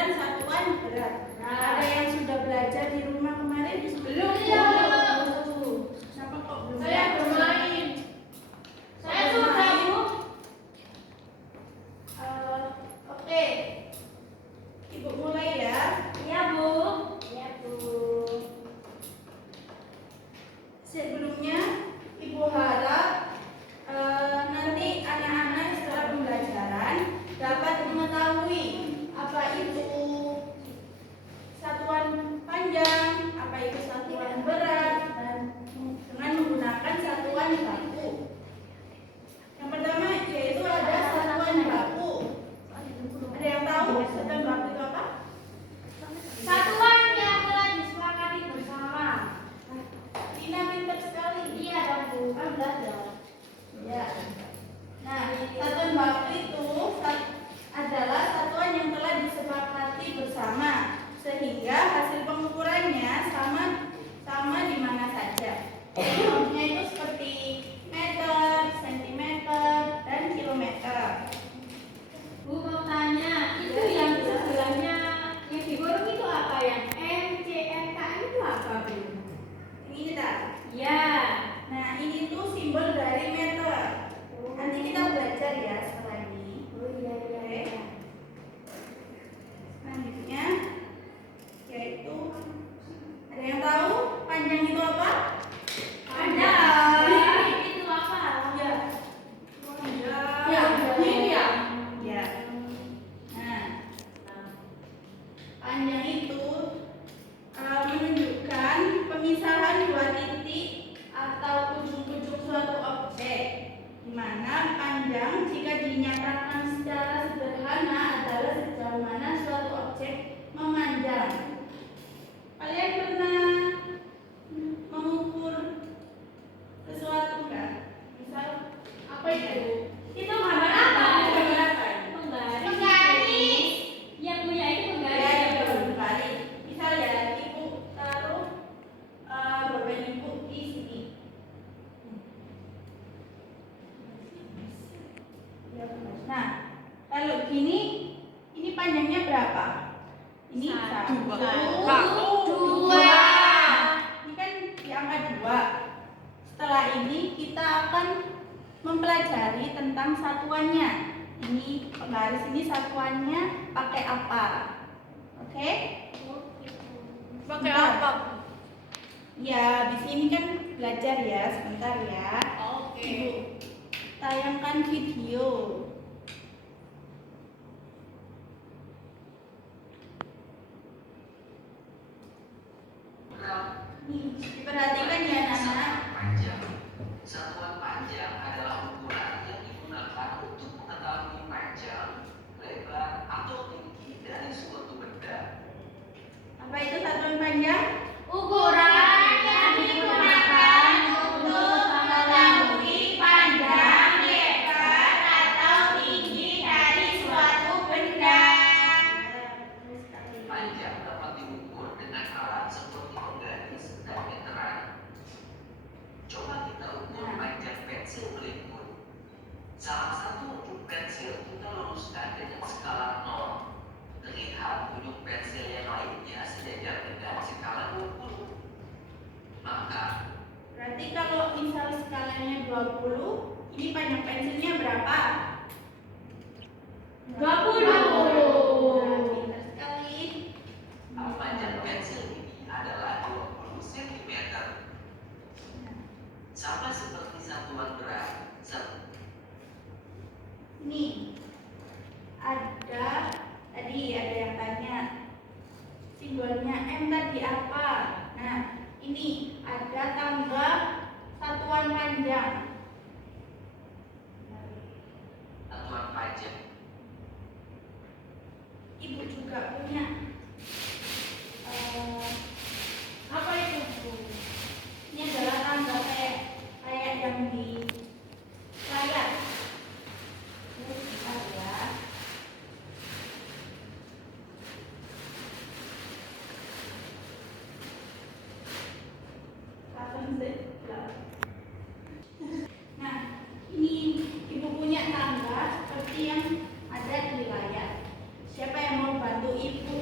pelajaran satuan berat. Ada yang sudah belajar di rumah kemarin? Belum. Siapa kok belum? Saya bermain. Saya sudah, Bu. Oke. Ibu mulai ya. Iya, Bu. Iya, Bu. Sebelumnya Ibu harap nanti anak-anak setelah pembelajaran dapat mengetahui apa itu satuan panjang, apa itu satuan berat, dan dengan menggunakan satuan baku. Yang pertama yaitu ada satuan baku. Ada yang tahu satuan baku itu apa? Satuan yang telah disepakati bersama. Tina pintar sekali. Iya dong, Bu. Kan belajar. Ya. Nah, satuan baku itu adalah satuan yang telah disepakati bersama sehingga hasil pengukurannya sama di mana saja. Contohnya itu seperti meter, sentimeter, dan kilometer. Bu mau tanya, itu yang sebelahnya yang digoreng itu apa yang M, C, M, K itu apa, Bu? Ini kita. Ya. Nah, ini tuh simbol dari meter. Nanti kita belajar ya setelah ini. Oh iya iya. Oke. Selanjutnya yaitu ada yang tahu panjang itu apa? Panjang. Itu apa? Ya. Ya, ini ya. Ya. Nah, panjang itu menunjukkan pemisahan dua titik atau ujung-ujung suatu objek, di mana panjang jika dinyatakan secara sederhana adalah sejauh mana suatu objek memanjang. Kalian pernah mengukur sesuatu enggak? Misal apa itu? Itu gambar apa? Gambar apa? Penggaris. Penggaris. Yang punya itu Ya, penggaris. ya, berbalik. Misal ya, ibu taruh beban ibu di sini. Nah, kalau gini, ini panjangnya berapa? Ini Satu. satu, Dua. Ini kan di angka 2. Setelah ini kita akan mempelajari tentang satuannya. Ini penggaris ini satuannya pakai apa? Oke? Pakai Bentar. apa? Ya, di sini kan belajar ya, sebentar ya. Oke. Ibu tayangkan video. Nih, diperhatikan ya anak-anak. Panjang. Satuan panjang adalah ukuran yang digunakan untuk mengetahui panjang, lebar, atau tinggi dari suatu benda. Apa itu satuan panjang? Ukuran yang digunakan untuk mengetahui panjang, lebar, atau tinggi dari suatu benda. Panjang dapat diukur dengan alat seperti penggaris dan meteran. Coba kita ukur panjang pensil berikut. Salah satu ujung pensil kita luruskan dengan skala 0. Terlihat ujung pensil yang lainnya sejajar dengan skala 20. Maka Berarti kalau misal skalanya 20, ini panjang pensilnya berapa? 20. Nah, pintar sekali. panjang pensil ini adalah 20 cm. Sama seperti satuan berat. Ini tadi ada yang tanya simbolnya M tadi apa? Nah, ini ada tangga satuan panjang. Satuan panjang. Ibu juga punya apa itu, Bu? Ini adalah tangga kayak yang di layar. Ini bentar ya. Nah, ini ibu punya tangga seperti yang ada di layar. Siapa yang mau bantu ibu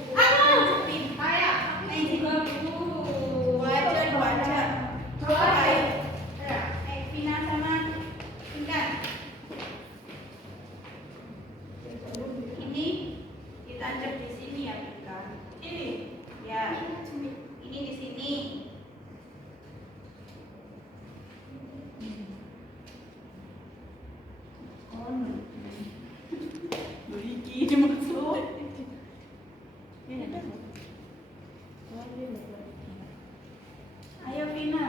ini ditancap di sini ya, Bika. Ini ya. Ini di sini. Oh, ini maksud. Ayo Vina,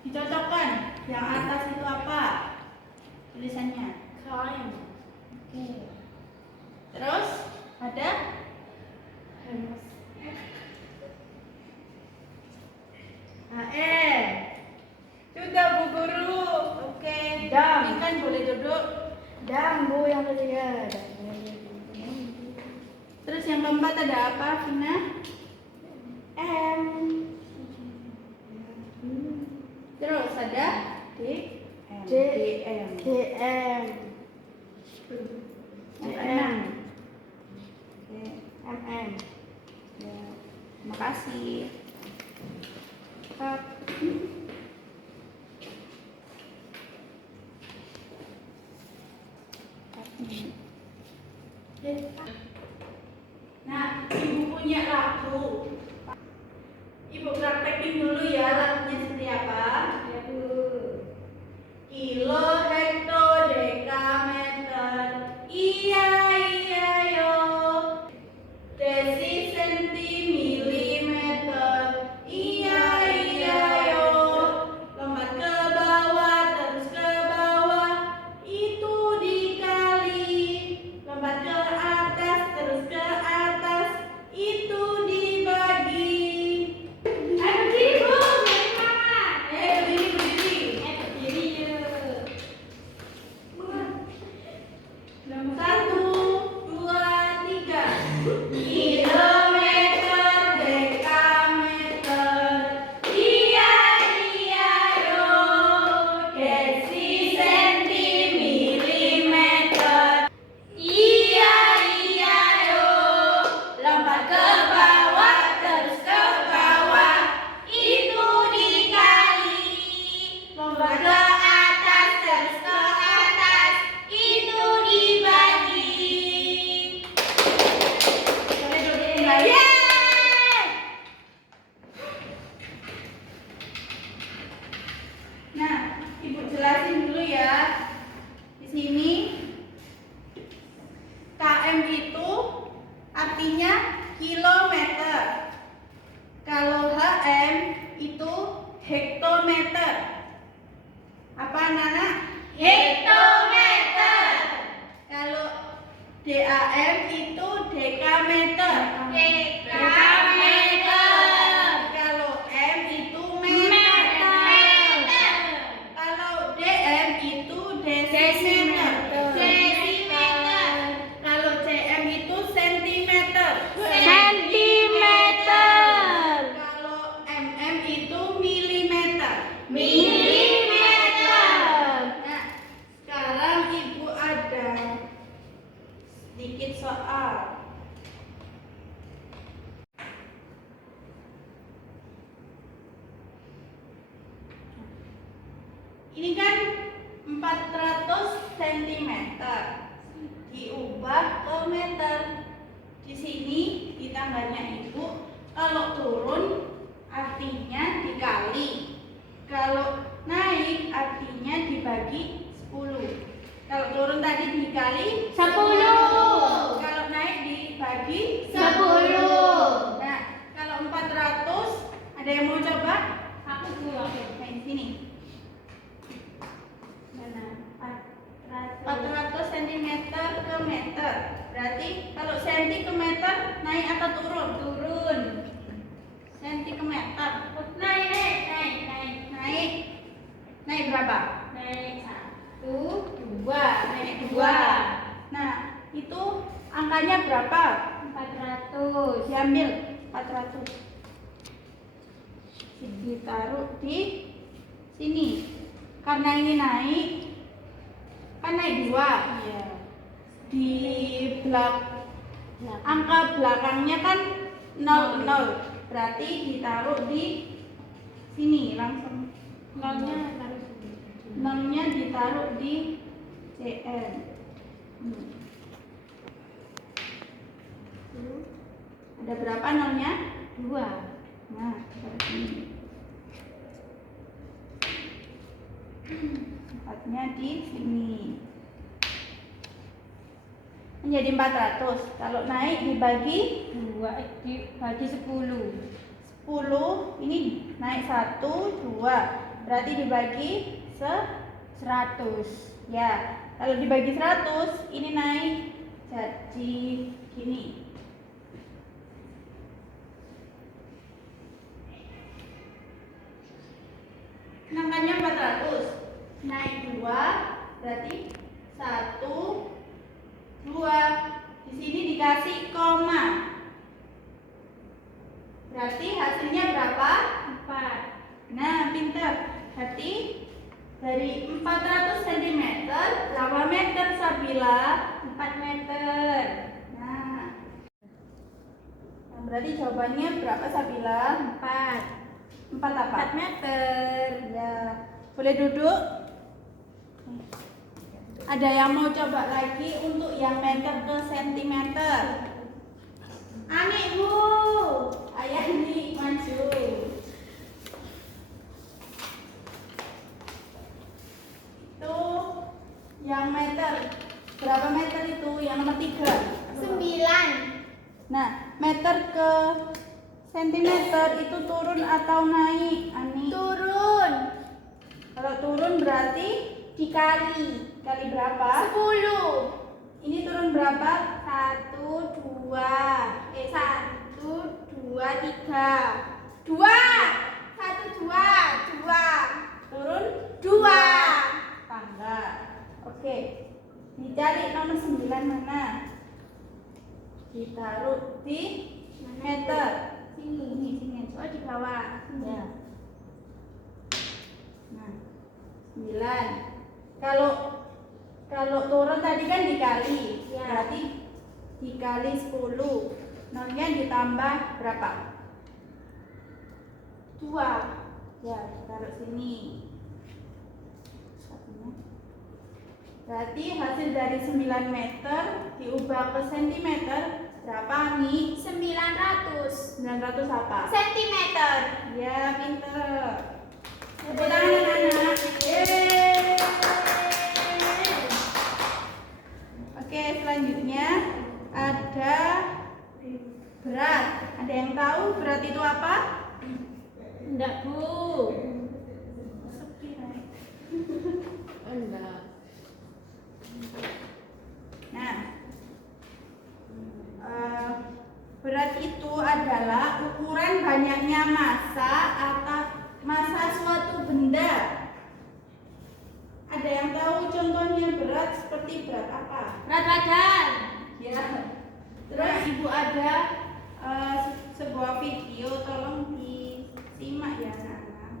dicocokkan. Yang atas itu apa? Tulisannya. Kain. Oke. Terus ada AR. Sudah Bu Guru. Oke. Dam. Ini kan boleh duduk. Dan Bu yang ketiga. Terus yang keempat ada apa, Vina? M. Terus ada D. D. M. DM. DM. Oke. MM. Ya. Terima kasih. Kap. Nah, Ibu punya lagu. Ibu praktekin dulu ya lagunya seperti apa. Ya Bu. Kilo, hekto, dekameter. Iya, iya yo. Desi, senti, milimeter. Iya, iya yo. Lompat ke bawah, terus ke bawah. Itu dikali. Lompat ke atas, terus ke atas. Itu dibagi. Ayo berdiri Bu. Berdiri Mama. Berdiri, berdiri. Berdiri yuk. 1, 2, 3. Kilometer, dekameter. Iya, iya yo. Desi, senti, milimeter. Iya, iya yo. Lompat ke bawah, terus ke bawah. Itu dikali. Lompat ke atas, terus ke atas. Itu dibagi. Boleh duduk kembali. Nah, Ibu jelasin dulu ya. Di sini km itu artinya kilometer. Kalau HM itu hektometer. Apa anak-anak? Hektometer. Kalau DAM itu dekameter. Dekameter. Kalau M itu meter. Kalau DM itu desimeter. Desimeter. Kalau CM itu sentimeter. Sentimeter. Kalau MM itu milimeter. Milimeter. Nah, sekarang Ibu ada sedikit soal. Ini kan 400 cm diubah ke meter. Di sini di tambahnya Ibu, kalau turun artinya dikali. Kalau naik artinya dibagi 10. Kalau turun tadi dikali 10. Kalau naik dibagi 10. Nah, kalau 400 ada yang mau coba? Aku Bu. Nah, di sini. Mana? 400 cm ke meter. Berarti kalau senti ke meter naik atau turun? Turun. Senti ke meter. Naik. Naik berapa? Naik 1, 2, Naik 2. Nah, itu angkanya berapa? 400. Diambil 400. Ditaruh di sini. Karena ini naik, kan naik 2. Iya. Di angka belakangnya kan 00. Berarti ditaruh di sini langsung. Nolnya taruh sini. Nolnya ditaruh di CN. Ada berapa nolnya? 2. Nah, seperti ini. 4-nya di sini. Menjadi 400. Kalau naik dibagi dibagi 10. 10, ini naik 1, 2. Berarti dibagi 100. ya. Kalau dibagi 100, ini naik jadi gini. Angkanya 400. Naik 2, berarti 1, 2. Di sini dikasih koma. Berarti hasilnya berapa? 4. Nah, pintar. Berarti dari 400 cm berapa meter Sabila? 4 meter. Nah, berarti jawabannya berapa Sabila? 4. 4 apa? 4 meter. Ya, boleh duduk. Ada yang mau coba lagi untuk yang meter ke sentimeter? Ani Bu, ayah nih maju. Itu yang meter. Berapa meter itu? Yang nomor 3. 9. Nah, meter ke sentimeter itu turun atau naik, Ani? Turun. Kalau turun berarti dikali. Kali berapa? 10. Ini turun berapa? 1, 2, 3. 2. 1, 2, 2. Turun 2. tangga. Oke. Dicari nomor 9 mana? Ditaruh di meter. Sini. Oh, di bawah. Ya. Nah, 9. Kalau turun tadi kan dikali. Ya. Berarti dikali 10. Nolnya ditambah berapa? 2. Ya, taruh sini. Berarti hasil dari 9 meter diubah ke sentimeter berapa nih? 900 900 apa? sentimeter. Ya, pinter. Tepuk tangan anak-anak. Yeay. Oke, selanjutnya ada berat. Ada yang tahu berat itu apa? Enggak, Bu. Enggak. Nah, berat itu adalah ukuran banyaknya massa atau massa suatu benda. Ada yang tahu contohnya berat seperti berat apa? Berat badan. Ya. Terus ibu ada sebuah video, tolong disimak ya anak-anak.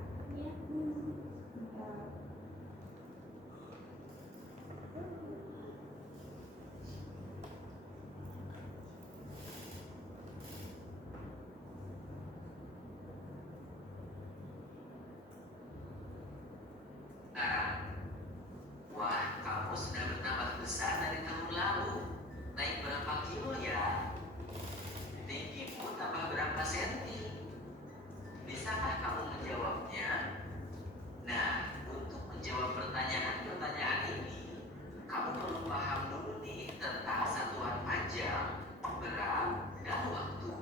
Wah, kamu sudah bertambah besar dari tahun lalu. Naik berapa kilo ya? Tinggimu tambah berapa senti? Bisakah kamu menjawabnya? Nah, untuk menjawab pertanyaan-pertanyaan ini, kamu perlu paham dulu nih tentang satuan panjang, berat, dan waktu.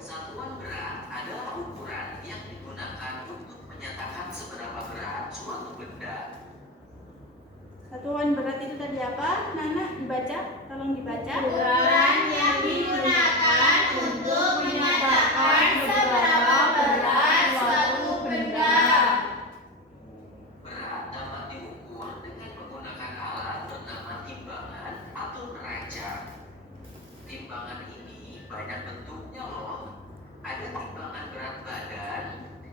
Satuan berat adalah ukuran yang digunakan untuk menyatakan seberapa berat suatu benda. Satuan berat itu tadi apa? Nana dibaca, tolong dibaca. Ukuran yang digunakan untuk menyatakan seberapa berat suatu benda. Berat dapat diukur dengan menggunakan alat bernama timbangan atau neraca. Timbangan ini banyak bentuknya loh. Ada timbangan berat badan,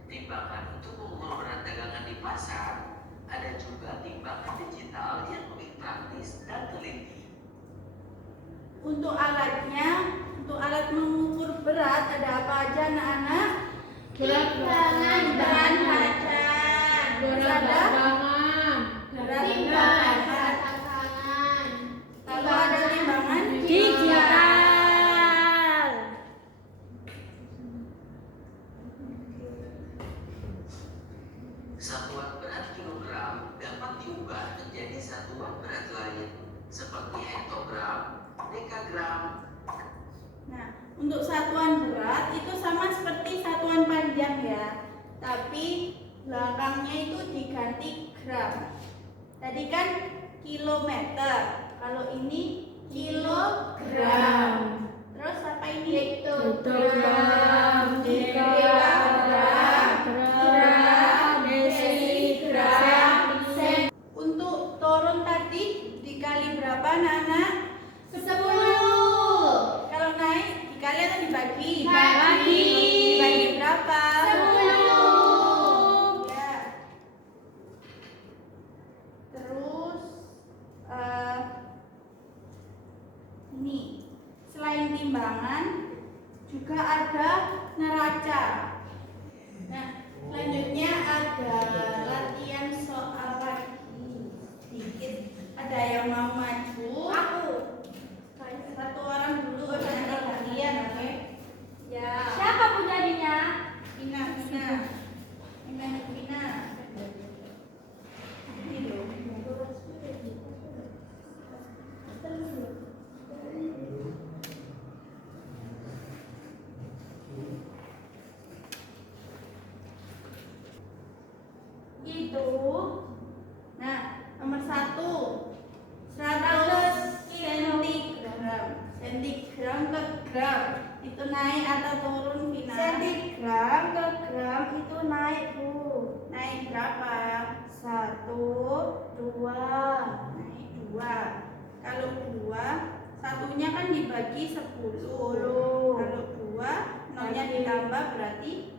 timbangan untuk mengukur berat dagangan di pasar, ada juga timbangan digital yang lebih praktis dan teliti. Untuk alat mengukur berat ada apa aja anak-anak? Timbangan berat badan. Berat badan. Timbangan berat tangan. Kalau ada timbangan Digital. gram. Nah, untuk satuan berat itu sama seperti satuan panjang ya, tapi belakangnya itu diganti gram. Tadi kan kilometer, kalau ini kilogram. Terus apa ini? Hektogram, Decagram, gram, desigram, sen. Untuk turun tadi dikali berapa anak-anak? 10. Kalau naik dikali atau dibagi? Bagi. Dibagi berapa? 10. Ya. Terus ini selain timbangan juga ada neraca. Nah, selanjutnya ada latihan soal lagi sedikit. Ada yang mau maju? Aku. Satu orang dulu, nanti kalian, oke? Ya. Siapa penjadinya? Pina. Ini loh. Itu. Nah, nomor 1 100 sentigram. Sentigram ke gram itu naik atau turun, Vina? Sentigram ke gram itu naik, Bu. Naik berapa? 1, 2. Naik 2. Kalau 2, satunya kan dibagi 10. 10. Kalau 2, nolnya ditambah berarti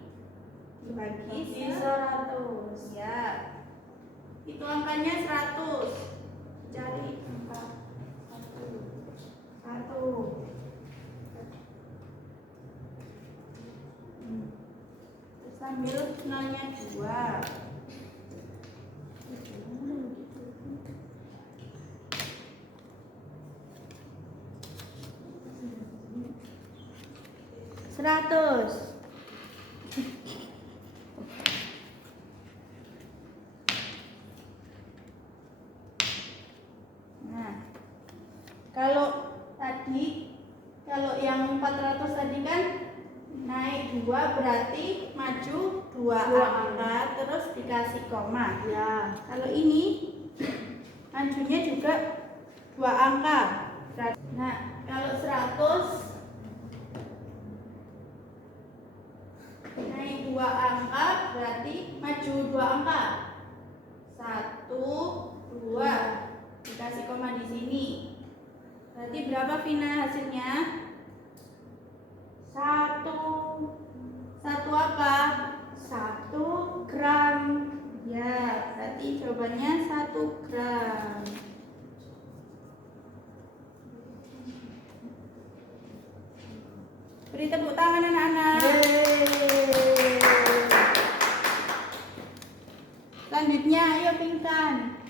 dibagi 100. Ya. Itu angkanya 100. Cari angka 1. Terus ambil nolnya 2. Seratus. Nah, kalau yang 400 tadi kan naik 2 berarti maju 2 angka terus dikasih koma. Ya. Kalau ini majunya juga 2 angka. Nah, kalau 100 naik 2 angka berarti maju 2 angka. 1, 2 dikasih koma di sini. Berarti berapa, Vina, hasilnya? 1 apa? 1 gram. Ya, berarti jawabannya 1 gram. Beri tepuk tangan anak-anak. Selanjutnya, ayo Pinkan.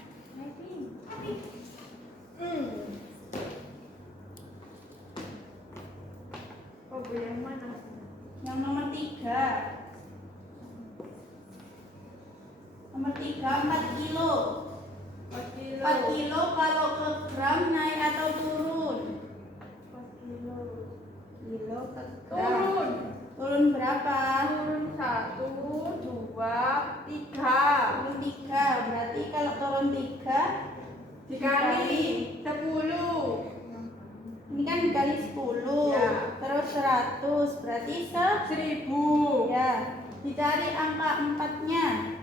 Oh, Bu, yang mana? Yang nomor 3. Nomor 3, 4 kilo. 4 kilo kalau ke gram naik atau turun? 4 kilo. Kilo ke gram. Turun berapa? Turun 1, 2, 3. Turun 3. Berarti kalau turun 3 Dikali 10. ini kan dikali 10. Ya. Terus 100 berarti 1000. ya. Dicari angka 4-nya.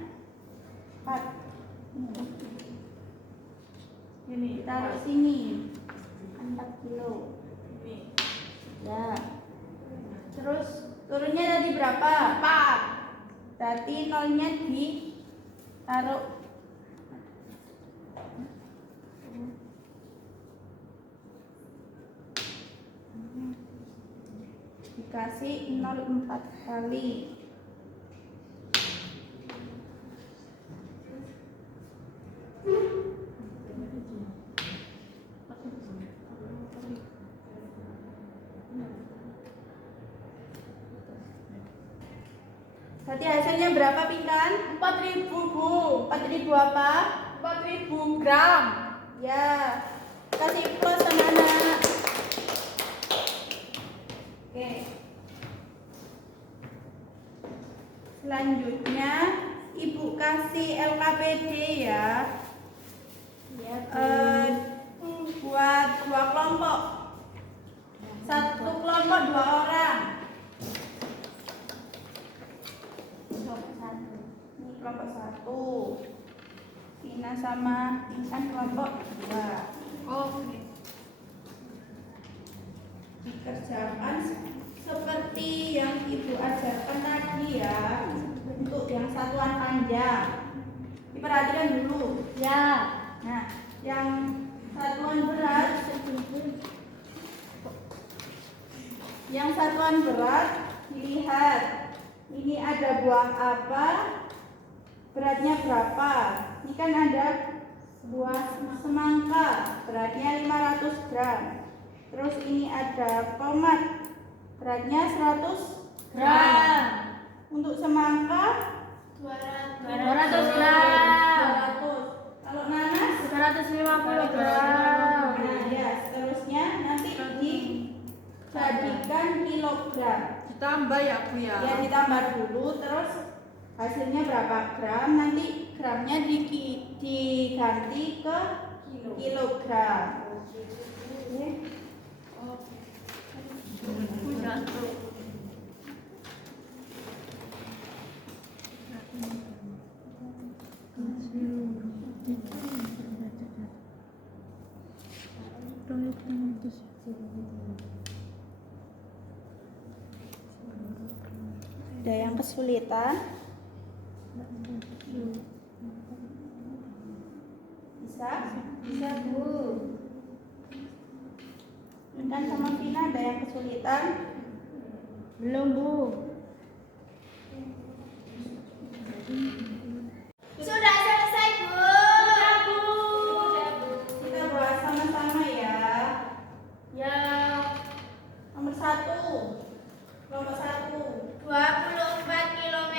4. Ini taruh sini. 4 kilo. Ya. Terus turunnya tadi berapa? 4. Berarti nolnya ditaruh. Dikasih 0 4 kali. Berarti hasilnya berapa, Pinkan? 4000, Bu. 4.000 apa? 4000 gram. Ya. Kasih plus anak-anak. Selanjutnya Ibu kasih LKPD ya. Buat 2 kelompok. Satu kelompok 2 orang. Ini kelompok 1. Ina sama Intan kelompok 2. Oke. Dikerjakan seperti yang Ibu ajarkan tadi ya. Untuk yang satuan panjang diperhatikan dulu Ya. nah yang satuan berat dilihat ini ada buah apa, beratnya berapa. Ini kan ada buah semangka, beratnya 500 gram. Terus ini ada tomat, beratnya 100 gram. Untuk semangka 200 gram. 200. Kalau nanas 150 gram. nah ya seterusnya nanti dijadikan kilogram. Ditambah ya Bu ya. Ya ditambah dulu, terus hasilnya berapa gram, nanti gramnya diganti ke kilogram. Ada yang kesulitan? Bisa? Bisa Bu. Intan sama Vina ada yang kesulitan? Belum, Bu. Sudah selesai Bu. Sudah, Bu. Kita bahas sama-sama ya. Ya. Nomor 1. Kelompok 1. 24 km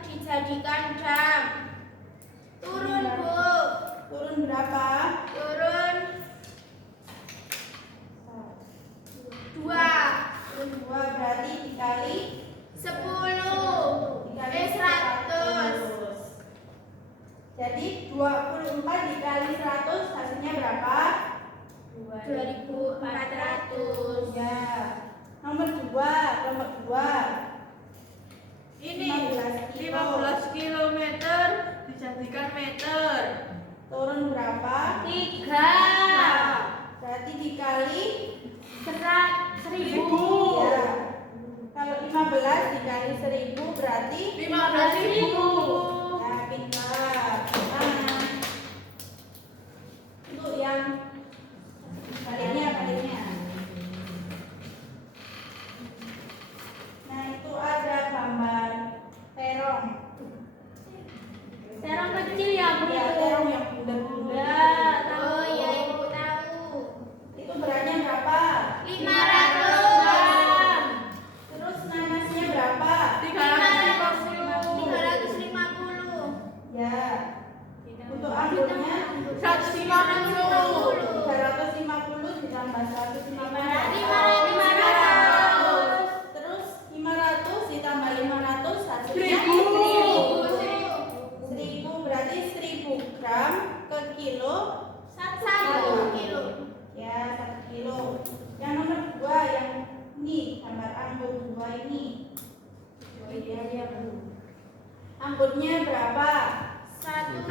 dijadikan jam. Turun Bu. Turun berapa? Turun 2. Turun 2 berarti dikali 10. dikali 100. Jadi 24 dikali 100 hasilnya berapa? 2400. Ya. Nomor 2, kelompok 2. Ini 15 15 km dijadikan meter. Turun berapa? 3. Berarti dikali 1000. ya. Kalau 15 dikali 1000 berarti 15.000. ya pintar. Nah, untuk yang baliknya. Nah, itu ada gambar terong. Terong kecil ya, Bu. Ya, terong yang bulat-bulat. Oh iya Ibu tahu. Itu beratnya berapa? 500. Terus nanasnya berapa? 350. Ya. Untuk anggurnya 150. 350 ditambah 150. 500. Terus 500 ditambah 500 hasilnya 1000 berarti 1000 gram ke kilo 1 kilo. ya 1 kilo. Yang nomor 2 yang ini gambar anggur 2 ini. Oh iya ya Bu. Anggurnya berapa? 150.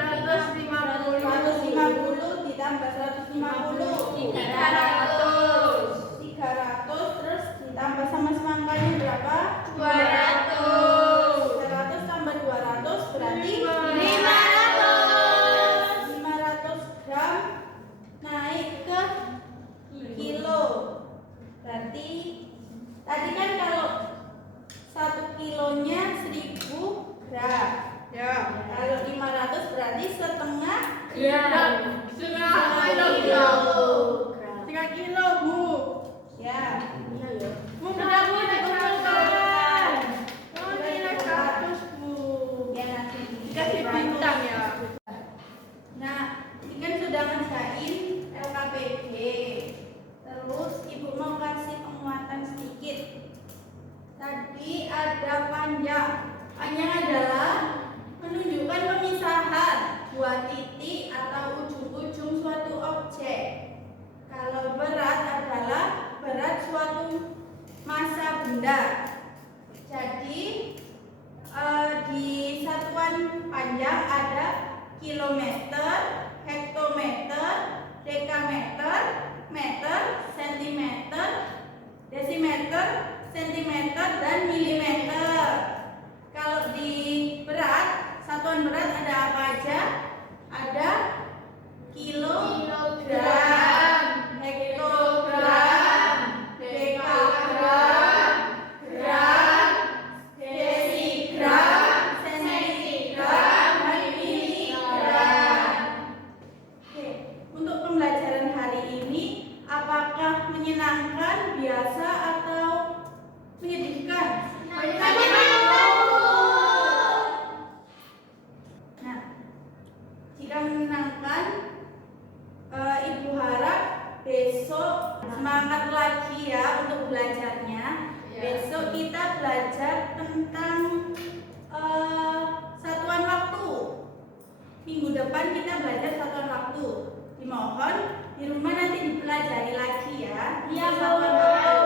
150 ditambah 150 300. 300 terus ditambah sama semangkanya berapa? 200. 100 tambah 200 berarti 500 gram naik ke kilo. Berarti tadi kan kalau 1 kilonya 1000 gram. Ya. Kalau 500 berarti setengah Ya. Setengah kilo. kilogram. 3 kilo Bu. Ya. Bu sudah Bu dikumpulkan. Oh nilai 100 Bu. Ya nanti Dikasih bintang ya. Nah, ini kan sudah ngerjain LKPD. Terus Ibu mau kasih penguatan sedikit. Tadi ada panjang. A-nya adalah menunjukkan pemisahan dua titik atau ujung-ujung suatu objek. Kalau berat adalah berat suatu massa benda. Jadi di satuan panjang ada kilometer, hektometer, dekameter, meter, sentimeter, desimeter, sentimeter, dan milimeter. Kalau di berat, satuan berat ada apa aja? Ada kilogram, hektogram, dekagram, gram, desigram, sentigram, dan miligram. Oke, untuk pembelajaran hari ini apakah menyenangkan, biasa, atau menyedihkan? Nah, jika menyenangkan, Ibu harap besok semangat lagi ya untuk belajarnya. Besok kita belajar tentang satuan waktu. Minggu depan kita belajar satuan waktu. Dimohon di rumah nanti dipelajari lagi ya. Iya, satuan Bu. waktu.